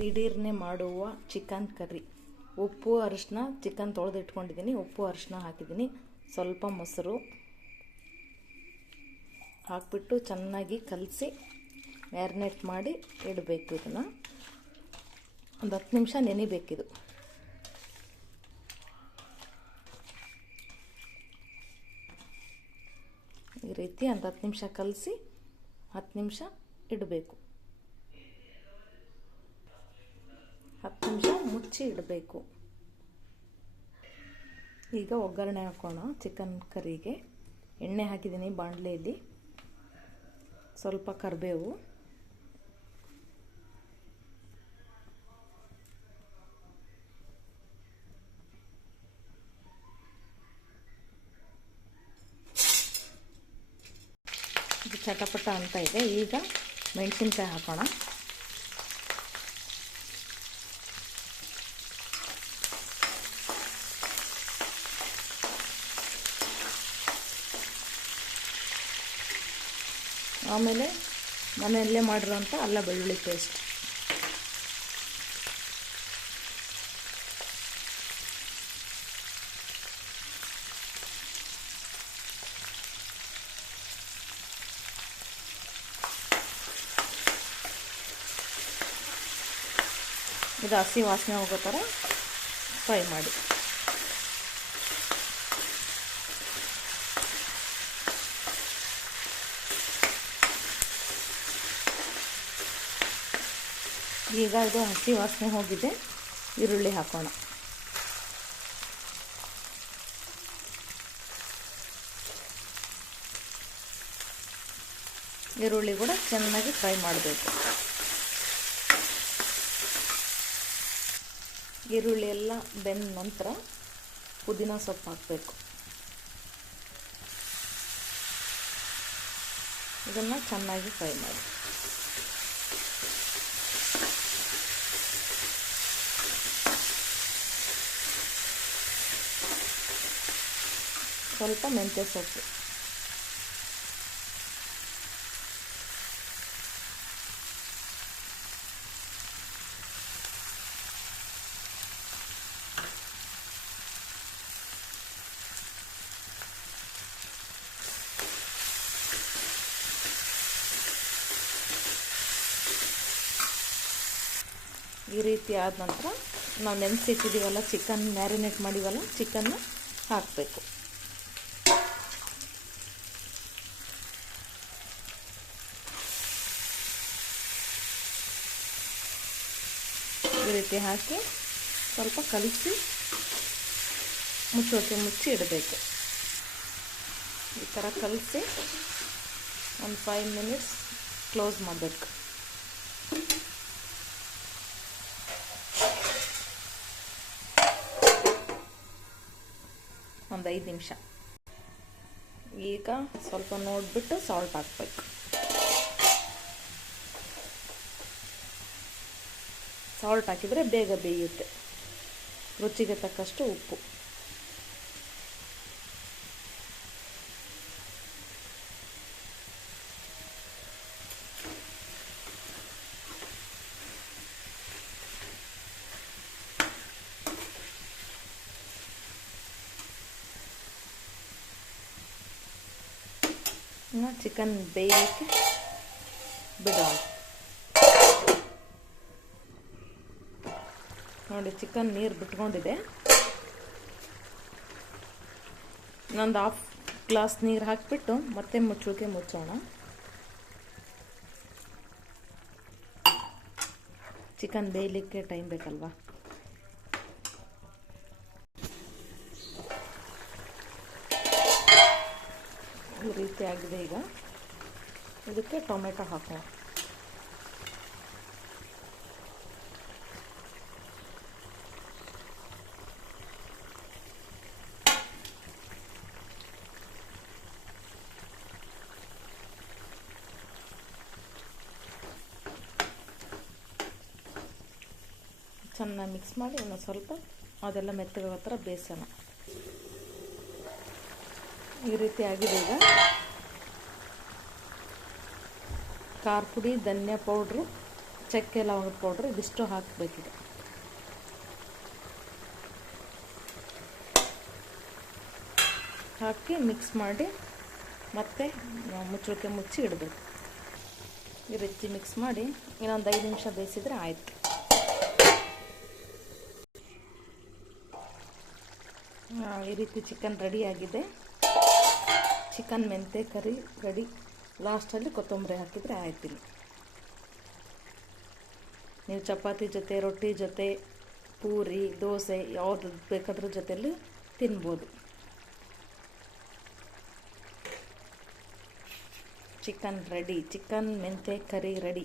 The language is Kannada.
ದಿಢೀರ್ನೆ ಮಾಡುವ ಚಿಕನ್ ಕರಿ. ಉಪ್ಪು ಅರಿಶಿನ, ಚಿಕನ್ ತೊಳೆದು ಇಟ್ಕೊಂಡಿದ್ದೀನಿ. ಉಪ್ಪು ಅರಿಶಿನ ಹಾಕಿದ್ದೀನಿ. ಸ್ವಲ್ಪ ಮೊಸರು ಹಾಕಿಬಿಟ್ಟು ಚೆನ್ನಾಗಿ ಕಲಸಿ ಮ್ಯಾರಿನೇಟ್ ಮಾಡಿ ಇಡಬೇಕು. ಇದನ್ನು ಒಂದು 10 ನಿಮಿಷ ನೆನಿಬೇಕಿದು. ಈ ರೀತಿ ಒಂದು 10 ನಿಮಿಷ ಕಲಸಿ 10 ನಿಮಿಷ ಇಡಬೇಕು. 10 ನಿಮಿಷ ಮುಚ್ಚಿ ಇಡಬೇಕು. ಈಗ ಒಗ್ಗರಣೆ ಹಾಕೋಣ. ಚಿಕನ್ ಕರಿಗೆ ಎಣ್ಣೆ ಹಾಕಿದ್ದೀನಿ ಬಾಣಲೆಯಲ್ಲಿ. ಸ್ವಲ್ಪ ಕರಿಬೇವು, ಇದು ಚಟಪಟ ಅಂತ ಇದೆ. ಈಗ ಮೆಣಸಿನ್ಕಾಯಿ ಹಾಕೋಣ. ಆಮೇಲೆ ಮನೆಯಲ್ಲೇ ಮಾಡಿರೋಂಥ ಅಲ್ಲ ಬೆಳ್ಳುಳ್ಳಿ ಪೇಸ್ಟ್. ಇದು ಹಸಿ ವಾಸನೆ ಹೋಗೋ ಥರ ಫ್ರೈ ಮಾಡಿ. ಈಗ ಇದು ಹಸಿ ವಾಸನೆ ಹೋಗಿದೆ. ಈರುಳ್ಳಿ ಹಾಕೋಣ. ಈರುಳ್ಳಿ ಕೂಡ ಚೆನ್ನಾಗಿ ಫ್ರೈ ಮಾಡಬೇಕು. ಈರುಳ್ಳಿ ಎಲ್ಲ ಬೆಂದ ನಂತರ ಪುದೀನ ಸೊಪ್ಪು ಹಾಕಬೇಕು. ಇದನ್ನು ಚೆನ್ನಾಗಿ ಫ್ರೈ ಮಾಡಿ. ಸ್ವಲ್ಪ ಮೆಂತ್ಯ ಸೊಪ್ಪು, ಈ ರೀತಿ ಆದ ನಂತರ ನಾವು ನೆನೆಸಿಟ್ಟಿದ್ದೀವಲ್ಲ, ಚಿಕನ್ ಮ್ಯಾರಿನೇಟ್ ಮಾಡಿವಲ್ಲ, ಚಿಕನ್ನ ಹಾಕಬೇಕು. ಈ ರೀತಿ ಹಾಕಿ ಸ್ವಲ್ಪ ಕಲಸಿ ಮುಚ್ಚಿ ಇಡಬೇಕು. ಈ ಥರ ಕಲಸಿ ಒಂದು 5 ಮಿನಿಟ್ಸ್ ಕ್ಲೋಸ್ ಮಾಡಬೇಕು. ಒಂದು 5 ನಿಮಿಷ. ಈಗ ಸ್ವಲ್ಪ ನೋಡಿಬಿಟ್ಟು ಸಾಲ್ಟ್ ಹಾಕಬೇಕು. ಸಾಲ್ಟ್ ಹಾಕಿದರೆ ಬೇಗ ಬೇಯುತ್ತೆ. ರುಚಿಗೆ ತಕ್ಕಷ್ಟು ಉಪ್ಪು. ಚಿಕನ್ ಬೇಯಲಿಕ್ಕೆ ಬಿಡೋಣ. ನೋಡಿ, ಚಿಕನ್ ನೀರು ಬಿಟ್ಕೊಂಡಿದೆ. ಇನ್ನೊಂದು 1/2 ಗ್ಲಾಸ್ ನೀರು ಹಾಕಿಬಿಟ್ಟು ಮತ್ತೆ ಮುಚ್ಚೋಣ. ಚಿಕನ್ ಬೇಯಲಿಕ್ಕೆ ಟೈಮ್ ಬೇಕಲ್ವಾ. ಈ ರೀತಿ ಆಗಿದೆ. ಈಗ ಇದಕ್ಕೆ ಟೊಮೆಟೊ ಹಾಕೋಣ. ಚೆನ್ನಾಗಿ ಮಿಕ್ಸ್ ಮಾಡಿ ಇನ್ನೊಂದು ಸ್ವಲ್ಪ ಅದೆಲ್ಲ ಮೆತ್ತಗಾಗೋ ಥರ ಬೇಯಿಸೋಣ. ಈ ರೀತಿ ಆಗಿದೆ. ಈಗ ಖಾರ ಪುಡಿ, ಧನಿಯಾ ಪೌಡ್ರು, ಚಕ್ಕೆ ಲವಂಗದ ಪೌಡ್ರ್ ಇದಿಷ್ಟು ಹಾಕಬೇಕಿದೆ. ಹಾಕಿ ಮಿಕ್ಸ್ ಮಾಡಿ ಮತ್ತೆ ಮುಚ್ಚಳಕ್ಕೆ ಮುಚ್ಚಿ ಇಡಬೇಕು. ಈ ರೀತಿ ಮಿಕ್ಸ್ ಮಾಡಿ ಇನ್ನೊಂದು 5 ನಿಮಿಷ ಬೇಯಿಸಿದರೆ ಆಯಿತು. ಈ ರೀತಿ ಚಿಕನ್ ರೆಡಿಯಾಗಿದೆ. ಚಿಕನ್ ಮೆಂತೆ ಕರಿ ರೆಡಿ. ಲಾಸ್ಟಲ್ಲಿ ಕೊತ್ತಂಬರಿ ಹಾಕಿದರೆ ಆಯ್ತಿಲ್ಲ. ನೀವು ಚಪಾತಿ ಜೊತೆ, ರೊಟ್ಟಿ ಜೊತೆ, ಪೂರಿ, ದೋಸೆ ಯಾವುದು ಬೇಕಾದ್ರ ಜೊತೆಯಲ್ಲಿ ತಿನ್ಬೋದು. Chicken ready. ಚಿಕನ್ ಮೆಂತೆ ಕರಿ ರೆಡಿ.